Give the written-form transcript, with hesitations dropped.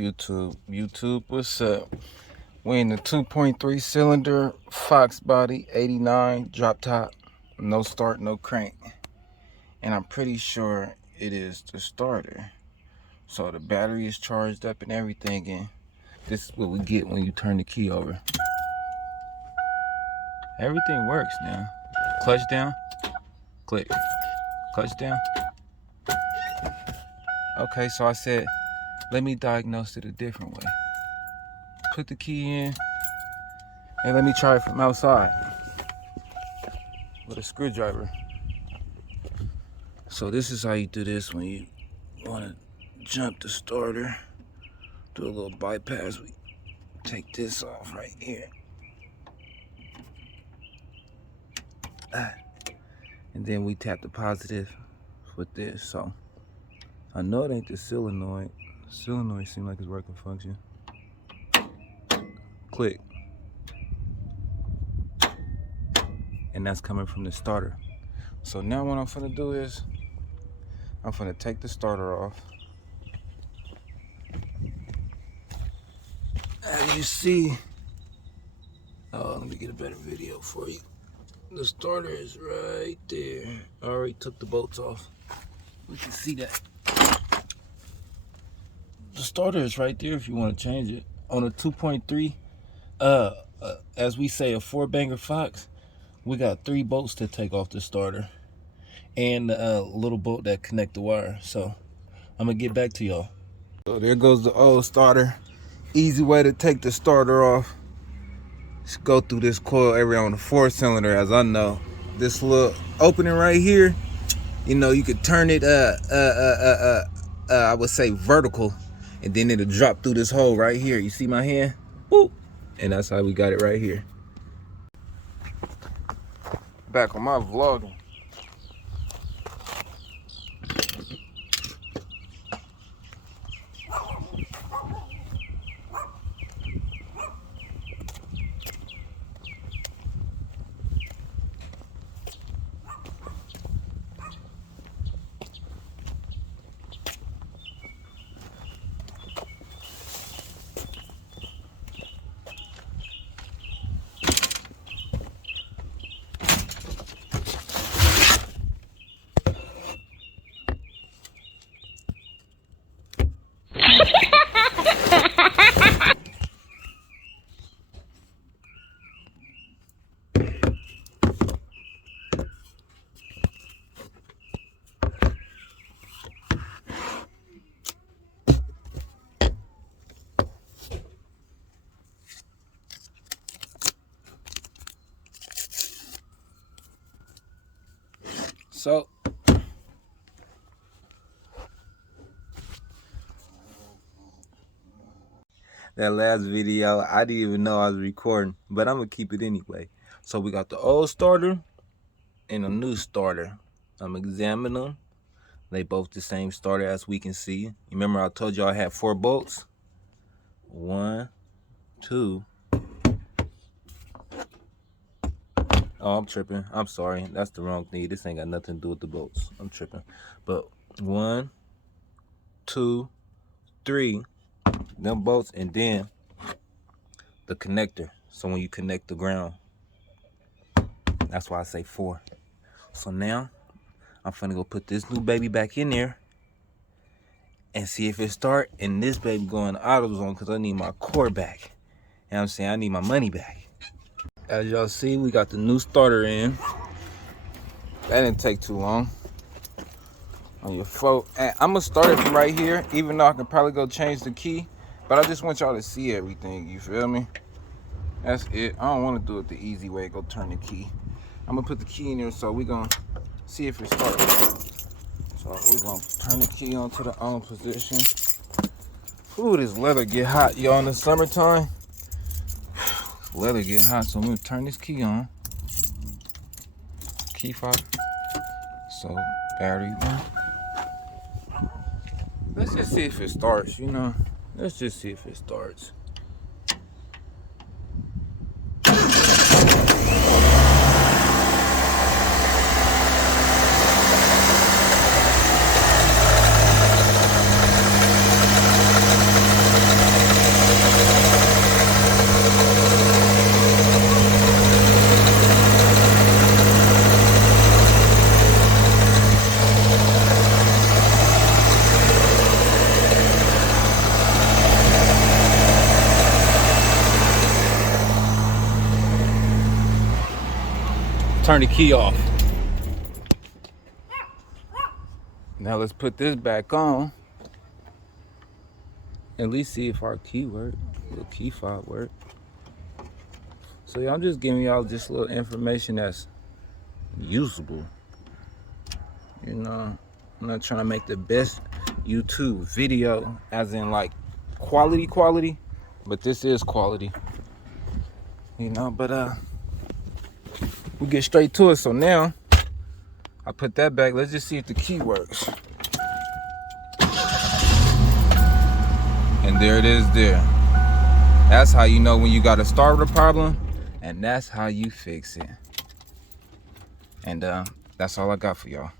YouTube, what's up? We in the 2.3 cylinder Foxbody 89 drop top, no start, no crank, and I'm pretty sure it is the starter. So the battery is charged up and everything, and this is what we get when you turn the key over. Everything works now. Clutch down, click. Clutch down. Okay, so I said, let me diagnose it a different way. Put the key in, and let me try it from outside with a screwdriver. So this is how you do this when you want to jump the starter. Do a little bypass. We take this off right here. And then we tap the positive with this. So I know it ain't the solenoid. The solenoid seems like it's working function. Click. And that's coming from the starter. So now what I'm gonna do is I'm gonna take the starter off. As you see, let me get a better video for you. The starter is right there. I already took the bolts off. You can see that. The starter is right there if you want to change it. On a 2.3, as we say, a 4-banger Fox, we got 3 bolts to take off the starter and a little bolt that connect the wire. So I'm gonna get back to y'all. So there goes the old starter. Easy way to take the starter off. Just go through this coil area on the 4-cylinder. As I know, this little opening right here, you know, you could turn it I would say vertical, and then it'll drop through this hole right here. You see my hand? Boop. And that's how we got it right here. Back on my vlogging. So that last video, I didn't even know I was recording, but I'm gonna keep it anyway. So we got the old starter and a new starter. I'm examining them. They both the same starter as we can see. You remember I told you I had 4 bolts? 1, 2. Oh, I'm tripping. I'm sorry. That's the wrong thing. This ain't got nothing to do with the bolts. I'm tripping. But 1, 2, 3. Them bolts, and then the connector. So when you connect the ground, that's why I say 4. So now I'm finna go put this new baby back in there and see if it start. And this baby going auto zone because I need my core back. You know what I'm saying? I need my money back. As y'all see, we got the new starter in. That didn't take too long. On your phone. And I'm gonna start it from right here, even though I can probably go change the key. But I just want y'all to see everything, you feel me? That's it. I don't want to do it the easy way, go turn the key. I'm gonna put the key in there, so we're gonna see if it starts. So we're gonna turn the key onto the on position. Ooh, this leather get hot, y'all, in the summertime. Leather get hot, so I'm gonna turn this key on. Key fob. So battery 1. Let's just see if it starts, you know. Let's just see if it starts. turn the key off. Now let's put this back on. At least see if our key works. The key fob work. So yeah, I'm just giving y'all just little information that's usable. You know, I'm not trying to make the best YouTube video, as in like quality, but this is quality. You know, but we get straight to it. So now I put that back. Let's just see if the key works. And there it is there. That's how you know when you got a starter problem, and that's how you fix it. And that's all I got for y'all.